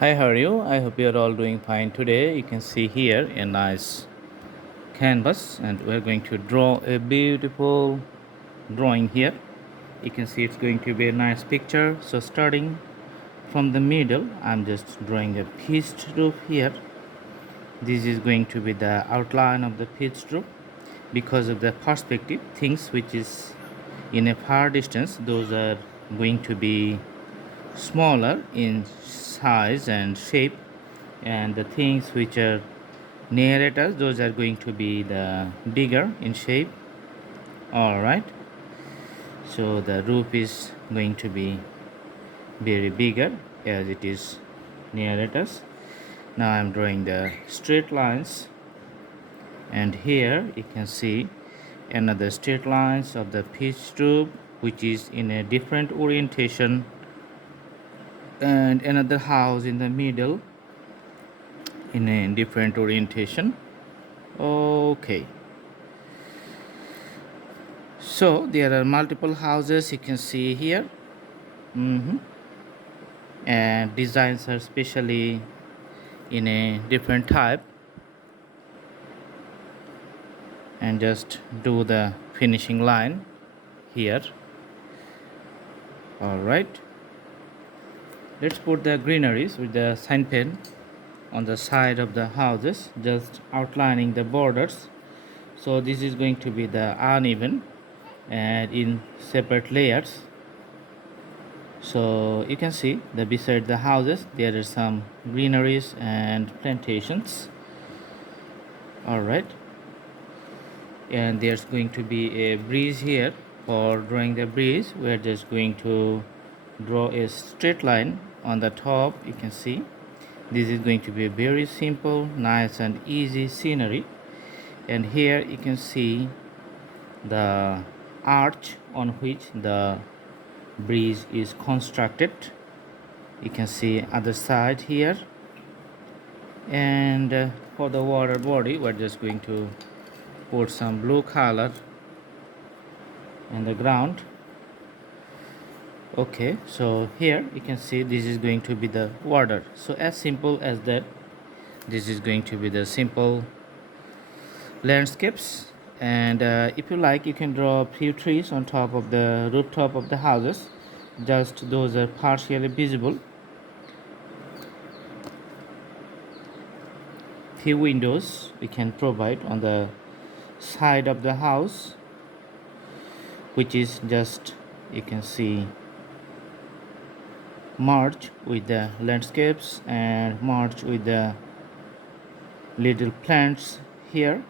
Hi, how are you? I hope you're all doing fine today. You can see here a nice canvas, and we're going to draw a beautiful drawing here. You can see it's going to be a nice picture. So, starting from the middle, I'm just drawing a pitched roof here. This is going to be the outline of the pitched roof because of the perspective. Things which is in a far distance, those are going to be smaller in size and shape, and the things which are near at us, those are going to be the bigger in shape. All right, so the roof is going to be very bigger as it is near at us. Now I'm drawing the straight lines, and here you can see another straight lines of the pitch roof which is in a different orientation, and another house in the middle in a different orientation. Okay, so there are multiple houses you can see here. hmm and designs are specially in a different type, and just do the finishing line here. All right, let's put the greeneries with the sign pen on the side of the houses, just outlining the borders. So this is going to be the uneven and in separate layers. So you can see that beside the houses there are some greeneries and plantations. All right, and there's going to be a breeze here. For drawing the breeze, we're just going to draw a straight line on the top. You can see this is going to be a very simple, nice and easy scenery. And here you can see the arch on which the breeze is constructed. You can see other side here. And for the water body, we're just going to put some blue color in the ground. Okay, so here you can see this is going to be the water. So as simple as that, this is going to be the simple landscapes. And if you like, you can draw a few trees on top of the rooftop of the houses. Just those are partially visible. Few windows we can provide on the side of the house, which is just, you can see, merge with the landscapes and merge with the little plants here.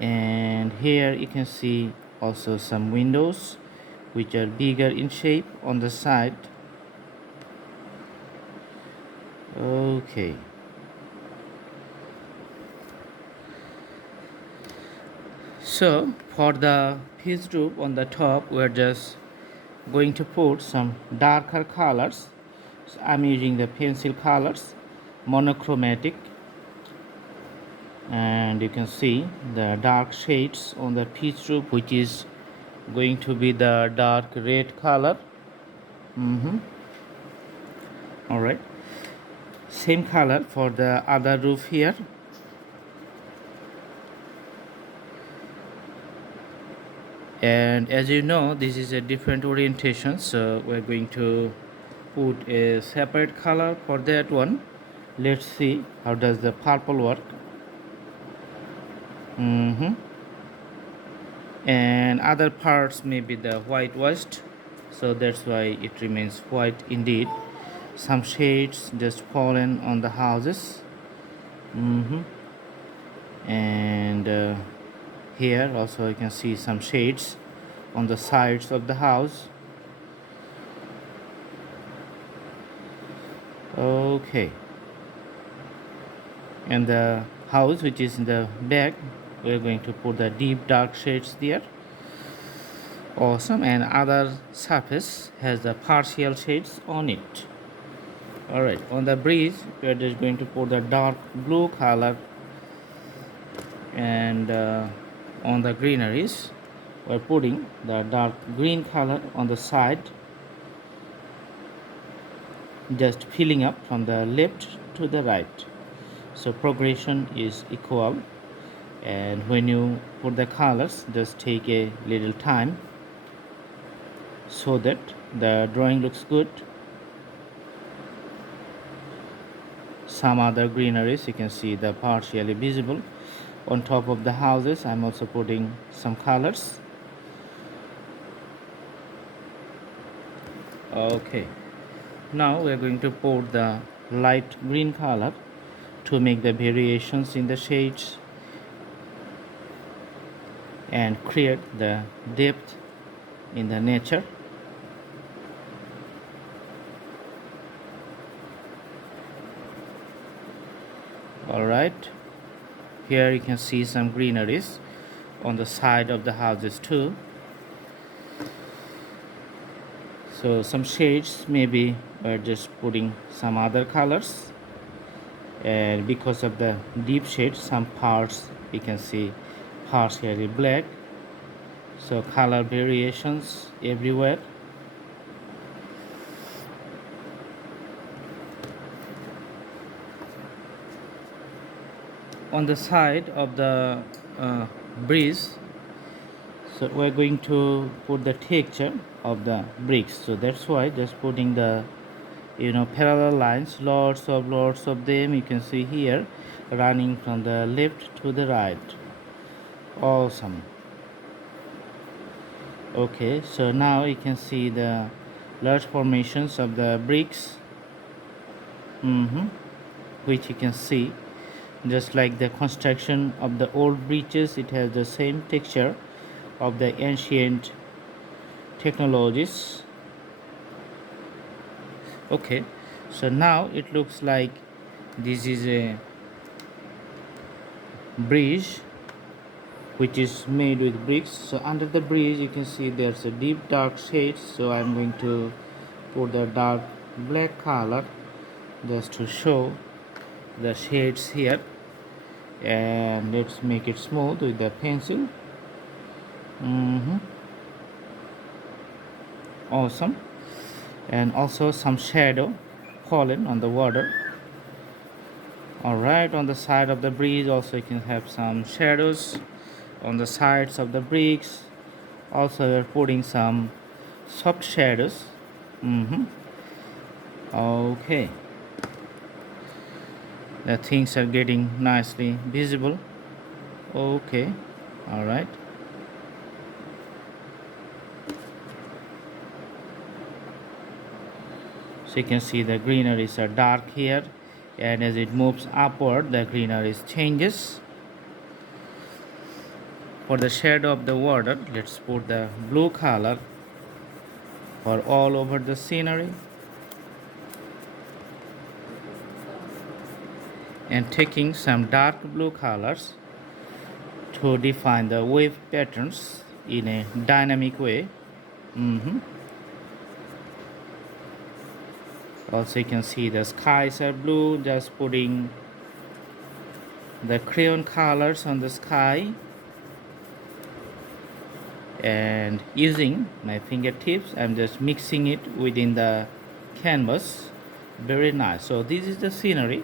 And here you can see also some windows which are bigger in shape on the side. Okay, so for the pitch roof on the top, we're just going to put some darker colors. So I'm using the pencil colors, monochromatic, and you can see the dark shades on the pitch roof, which is going to be the dark red color. All right, same color for the other roof here. And as you know, this is a different orientation, so we're going to put a separate color for that one. Let's see how does the purple work. And other parts may be the whitewashed, so that's why it remains white indeed. Some shades just fallen on the houses. And here also you can see some shades on the sides of the house. Okay, and the house which is in the back, we're going to put the deep dark shades there. Awesome, and other surface has the partial shades on it. All right, on the breeze we're just going to put the dark blue color, and on the greeneries we're putting the dark green color on the side. just filling up from the left to the right. So progression is equal, and when you put the colors, just take a little time so that the drawing looks good. Some other greeneries you can see the partially visible on top of the houses. I'm also putting some colors. Okay, now we're going to pour the light green color to make the variations in the shades and create the depth in the nature. All right, here you can see some greeneries on the side of the houses too. So some shades, maybe we're just putting some other colors, and because of the deep shades, some parts you can see partially black. So color variations everywhere. On the side of the breeze, so we're going to put the texture of the bricks, so that's why just putting the parallel lines, lots of them you can see here, running from the left to the right. Awesome. Okay, so now you can see the large formations of the bricks, which you can see just like the construction of the old bridges. It has the same texture of the ancient technologies. Okay, so now it looks like this is a bridge which is made with bricks. So under the bridge you can see there's a deep dark shades, so I'm going to put the dark black color just to show the shades here, and let's make it smooth with the pencil. Awesome. And also some shadow fallen on the water. All right, on the side of the bridge also you can have some shadows on the sides of the bricks. Also we're putting some soft shadows. Okay, the things are getting nicely visible. Okay, all right. So you can see the greeneries are dark here, and as it moves upward the greeneries changes. For the shadow of the water, let's put the blue color for all over the scenery, and taking some dark blue colors to define the wave patterns in a dynamic way. Also you can see the skies are blue, just putting the crayon colors on the sky and using my fingertips I'm just mixing it within the canvas. Very nice. So this is the scenery,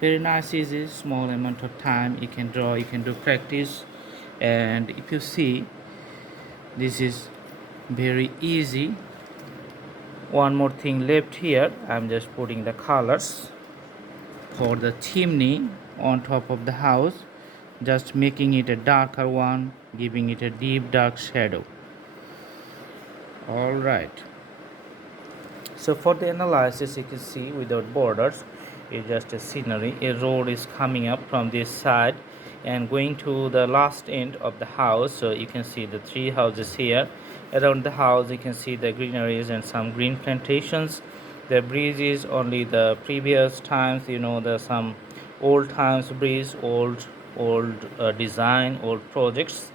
very nice, easy, small amount of time you can draw, you can do practice. And if you see, this is very easy. One more thing left here, I'm just putting the colors for the chimney on top of the house, just making it a darker one, giving it a deep dark shadow. All right, so for the analysis you can see without borders, it's just a scenery. A road is coming up from this side and going to the last end of the house. So you can see the three houses here. Around the house you can see the greeneries and some green plantations. The bridge is only the previous times, there's some old times bridge, old design, old projects.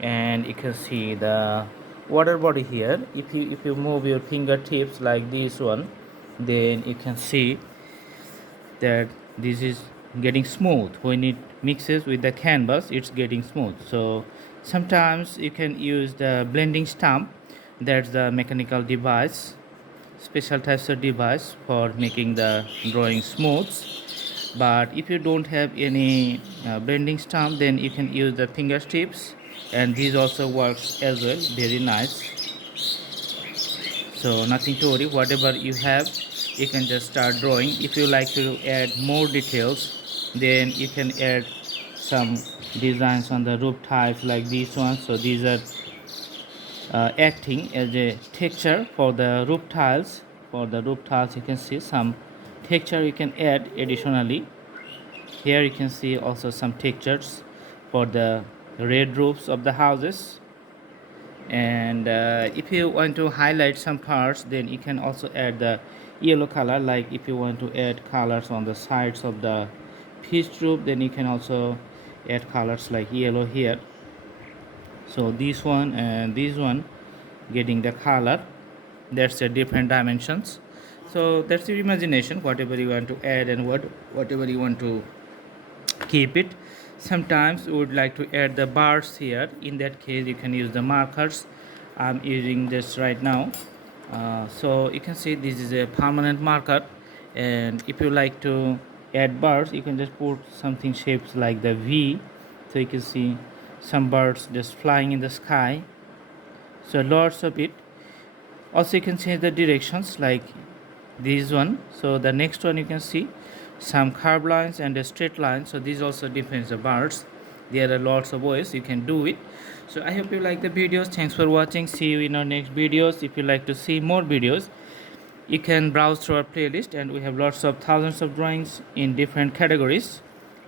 And you can see the water body here. If you move your fingertips like this one, then you can see that this is getting smooth. When it mixes with the canvas, it's getting smooth. So sometimes you can use the blending stump, that's the mechanical device special types of device for making the drawing smooth. But if you don't have any blending stump, then you can use the finger tips, and these also works as well, very nice. So nothing to worry, whatever you have you can just start drawing. If you like to add more details, then you can add some designs on the roof types like these ones. So these are acting as a texture for the roof tiles. For the roof tiles you can see some texture you can add additionally. Here you can see also some textures for the red roofs of the houses. And if you want to highlight some parts, then you can also add the yellow color. Like if you want to add colors on the sides of the pitched roof, then you can also add colors like yellow here. So this one and this one getting the color, that's a different dimensions. So that's your imagination, whatever you want to add and whatever you want to keep it. Sometimes we would like to add the bars here. In that case you can use the markers. I'm using this right now. So you can see this is a permanent marker, and if you like to add bars you can just put something shapes like the V. So you can see some birds just flying in the sky, so lots of it. Also you can change the directions like this one. So the next one you can see some curved lines and a straight line. So this also depends the birds. There are lots of ways you can do it. So I hope you like the videos. Thanks for watching. See you in our next videos. If you like to see more videos, you can browse through our playlist, and we have lots of thousands of drawings in different categories.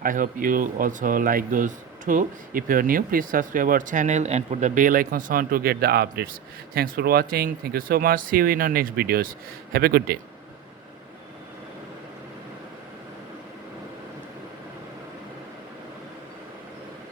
I hope you also like those too. If you're new, please subscribe our channel and put the bell icons on to get the updates. Thanks for watching. Thank you so much. See you in our next videos. Have a good day.